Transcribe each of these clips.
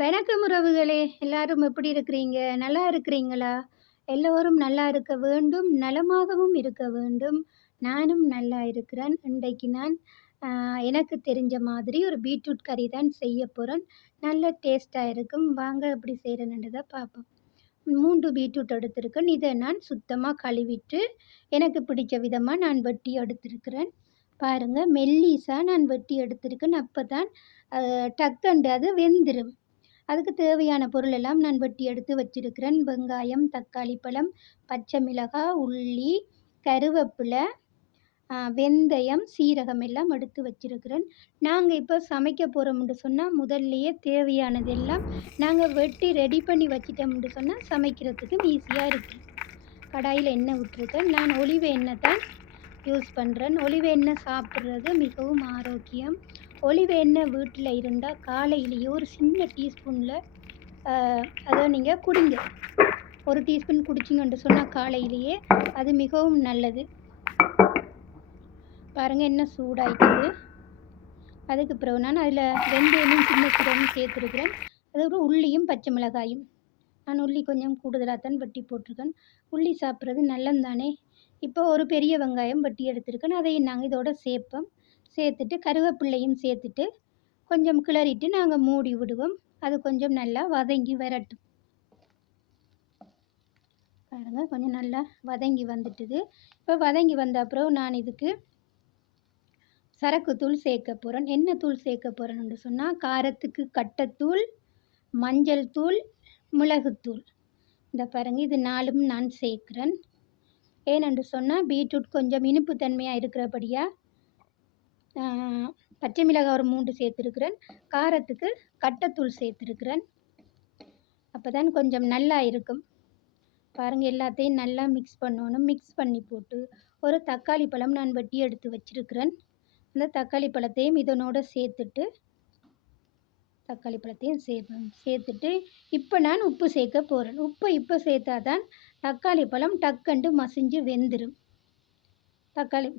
வணக்கம் உறவுகளே! எல்லாரும் எப்படி இருக்கிறீங்க? நல்லா இருக்கிறீங்களா? எல்லோரும் நல்லா இருக்க வேண்டும். நலமாகவும் இருக்க வேண்டும். நானும் நல்லா இருக்கிறேன். இன்றைக்கு நான் அ எனக்கு தெரிஞ்ச மாதிரி ஒரு பீட்ரூட் கறி தான் செய்ய போறேன். நல்ல டேஸ்ட்டா இருக்கும். வாங்க எப்படி செய்றேன்ன்றத பார்ப்போம். 3 பீட்ரூட் எடுத்திருக்கேன். இதை நான் சுத்தமா கழுவிட்டு, எனக்கு பிடிச்ச விதமா நான் வெட்டி எடுத்திருக்கிறேன். பாருங்க, மெல்லிசா நான் வெட்டி எடுத்திருக்கேன். அப்பதான் டக்குண்டு அது வெந்துரும். அதுக்கு தேவையான பொருள் எல்லாம் நான் வெட்டி எடுத்து வச்சிருக்கிறேன். வெங்காயம், தக்காளி பழம், பச்சை மிளகாய், உள்ளி, கருவேப்பிலை, வெந்தயம், சீரகம் எல்லாம் எடுத்து வச்சிருக்கிறேன். நாங்கள் இப்போ சமைக்க போகிறோம்னு சொன்னால் முதல்லையே தேவையானது எல்லாம் நாங்கள் வெட்டி ரெடி பண்ணி வச்சிட்டோம்னு சொன்னால் சமைக்கிறதுக்கு ஈஸியாக இருக்கும். கடாயில் எண்ணெய் விட்டுருக்கேன். நான் ஒலிவ எண்ணெய் தான் யூஸ் பண்ணுறேன். ஒலிவ எண்ணெய் சாப்பிட்றது மிகவும் ஆரோக்கியம். ஒலிவ எண்ணெய் வீட்டில் இருந்தால் காலையிலேயே ஒரு சின்ன டீஸ்பூனில் அதை நீங்கள் குடிங்க. ஒரு டீஸ்பூன் குடிச்சிங்கன்னு சொன்னால் காலையிலேயே அது மிகவும் நல்லது. பாருங்கள், எண்ணெய் சூடாயிட்டுது. அதுக்கு பிறகு நான் அதில் வெந்தயமும் சின்ன சீரகமும் சேர்த்துருக்கிறேன். அதோட உள்ளியும் பச்சை மிளகாயும். நான் உள்ளி கொஞ்சம் கூடுதலாக தான் வெட்டி போட்டிருக்கேன். உள்ளி சாப்பிட்றது நல்லது தானே. இப்போ ஒரு பெரிய வெங்காயம் வெட்டி எடுத்திருக்கேன். அதையும் நாங்கள் இதோட சேர்ப்போம். சேர்த்துட்டு கருவேப்பிள்ளையும் சேர்த்துட்டு கொஞ்சம் கிளறிட்டு நாங்கள் மூடி விடுவோம். அது கொஞ்சம் நல்லா வதங்கி வரட்டும். பாருங்கள், கொஞ்சம் நல்லா வதங்கி வந்துட்டுது. இப்போ வதங்கி வந்த அப்புறம் நான் இதுக்கு சரக்குத்தூள் சேர்க்க போகிறேன். என்ன தூள் சேர்க்க போகிறேன்னு சொன்னால் காரத்துக்கு கட்டத்தூள், மஞ்சள் தூள், மிளகுத்தூள். இந்த பாருங்கள், இது 4ம் நான் சேர்க்குறேன். ஏனென்று சொன்னால் பீட்ரூட் கொஞ்சம் இனிப்பு தன்மையாக இருக்கிறபடியாக பச்சை மிளகாய் ஒரு 3 சேர்த்துருக்குறேன். காரத்துக்கு கட்டத்தூள் சேர்த்துருக்குறேன். அப்போ தான் கொஞ்சம் நல்லா இருக்கும். பாருங்கள், எல்லாத்தையும் நல்லா மிக்ஸ் பண்ணணும். மிக்ஸ் பண்ணி போட்டு ஒரு தக்காளி பழம் நான் வெட்டி எடுத்து வச்சிருக்கிறேன். அந்த தக்காளி பழத்தையும் இதனோட சேர்த்துட்டு சேர்த்துட்டு இப்போ நான் உப்பு சேர்க்க போகிறேன். உப்பு இப்போ சேர்த்தா தான் தக்காளி பழம் டக்கண்டு மசிஞ்சு வெந்துடும். தக்காளி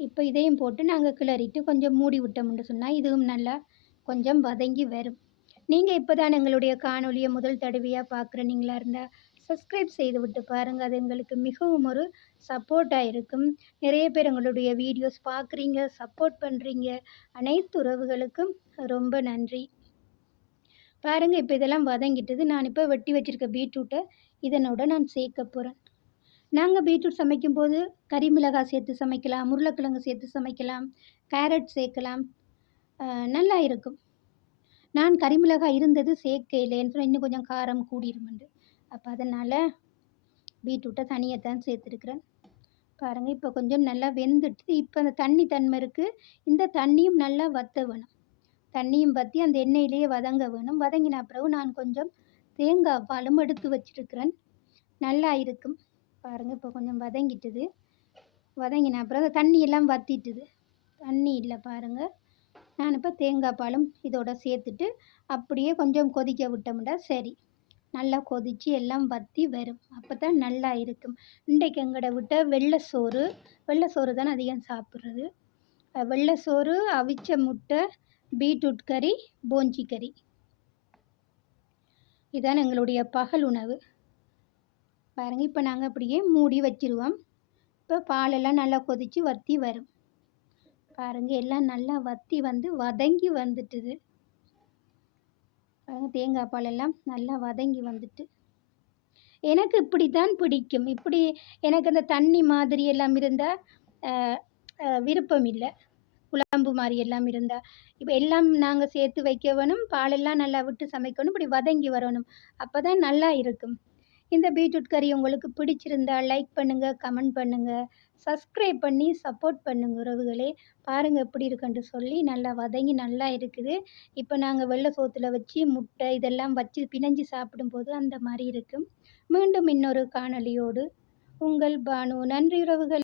இப்போ இதையும் போட்டு நாங்கள் கிளறிட்டு கொஞ்சம் மூடி விட்டோம்னு சொன்னால் இதுவும் நல்லா கொஞ்சம் வதங்கி வரும். நீங்கள் இப்போ தான் எங்களுடைய காணொலியை முதல் தடவையாக பார்க்குறீங்களா இருந்தால் சப்ஸ்கிரைப் செய்து விட்டு பாருங்கள். அது எங்களுக்கு மிகவும் ஒரு சப்போர்ட்டாக இருக்கும். நிறைய பேர் எங்களுடைய வீடியோஸ் பார்க்குறீங்க, சப்போர்ட் பண்ணுறீங்க. அனைத்து உறவுகளுக்கும் ரொம்ப நன்றி. பாருங்கள், இப்போ இதெல்லாம் வதங்கிட்டது. நான் இப்போ வெட்டி வச்சுருக்க பீட்ரூட்டை இதனோட நான் சேர்க்க போகிறேன். நாங்கள் பீட்ரூட் சமைக்கும்போது கறி மிளகாய் சேர்த்து சமைக்கலாம், உருளைக்கிழங்கு சேர்த்து சமைக்கலாம், கேரட் சேர்க்கலாம். நல்லா இருக்கும். நான் கறி மிளகாய் இருந்தது சேர்க்கையிலேன்னு சொன்னால் இன்னும் கொஞ்சம் காரம் கூடிருமெண்டு. அப்போ அதனால் பீட்ரூட்டை தனியாக தான் சேர்த்துருக்குறேன். பாருங்கள், இப்போ கொஞ்சம் நல்லா வெந்துட்டு இப்போ அந்த தண்ணி தன்மை இருக்குது. இந்த தண்ணியும் நல்லா வற்ற வேணும். தண்ணியும் வற்றி அந்த எண்ணெயிலேயே வதங்க வேணும். வதங்கின பிறகு நான் கொஞ்சம் தேங்காய் பாலும் எடுத்து வச்சிருக்கிறேன். நல்லா இருக்கும். பாருங்கள், இப்போ கொஞ்சம் வதங்கிட்டுது. வதங்கின அப்புறம் அந்த தண்ணி எல்லாம் வற்றிட்டுது. தண்ணி இல்லை பாருங்கள். நான் இப்போ தேங்காய் பாலும் இதோட சேர்த்துட்டு அப்படியே கொஞ்சம் கொதிக்க விட்டோம்னா சரி. நல்லா கொதித்து எல்லாம் வற்றி வரும். அப்போ தான் நல்லா இருக்கும். இன்றைக்கு எங்கட விட்ட வெள்ளை சோறு தான் அதிகம் சாப்பிட்றது. வெள்ளை சோறு, அவிச்ச முட்டை, பீட்ரூட் கறி, போஞ்சி கறி. இதுதான் எங்களுடைய பகல் உணவு. பாருங்கள், இப்போ நாங்கள் அப்படியே மூடி வச்சிருவோம். இப்போ பாலெல்லாம் நல்லா கொதித்து வற்றி வரும். பாருங்கள், எல்லாம் நல்லா வற்றி வந்து வதங்கி வந்துட்டுது. பாருங்கள், தேங்காய் பாலெல்லாம் நல்லா வதங்கி வந்துட்டு. எனக்கு இப்படி தான் பிடிக்கும். இப்படி எனக்கு அந்த தண்ணி மாதிரி எல்லாம் இருந்தால் விருப்பம் இல்லை. குழம்பு மாதிரி எல்லாம் இருந்தால் இப்போ எல்லாம் நாங்கள் சேர்த்து வைக்க வேணும். பாலெல்லாம் நல்லா விட்டு சமைக்கணும். இப்படி வதங்கி வரணும். அப்போ தான் நல்லா இருக்கும். இந்த பீட்ரூட் கறி உங்களுக்கு பிடிச்சிருந்தா லைக் பண்ணுங்கள், கமெண்ட் பண்ணுங்கள், சப்ஸ்கிரைப் பண்ணி சப்போர்ட் பண்ணுங்கள் உறவுகளே. பாருங்கள் எப்படி இருக்குன்ட்டு சொல்லி நல்லா வதங்கி நல்லா இருக்குது. இப்போ நாங்கள் வெள்ளை சோத்தில் வச்சு முட்டை இதெல்லாம் வச்சு பிணைஞ்சு சாப்பிடும்போது அந்த மாதிரி இருக்கும். மீண்டும் இன்னொரு காணொளியோடு உங்கள் பானு. நன்றி உறவுகளே.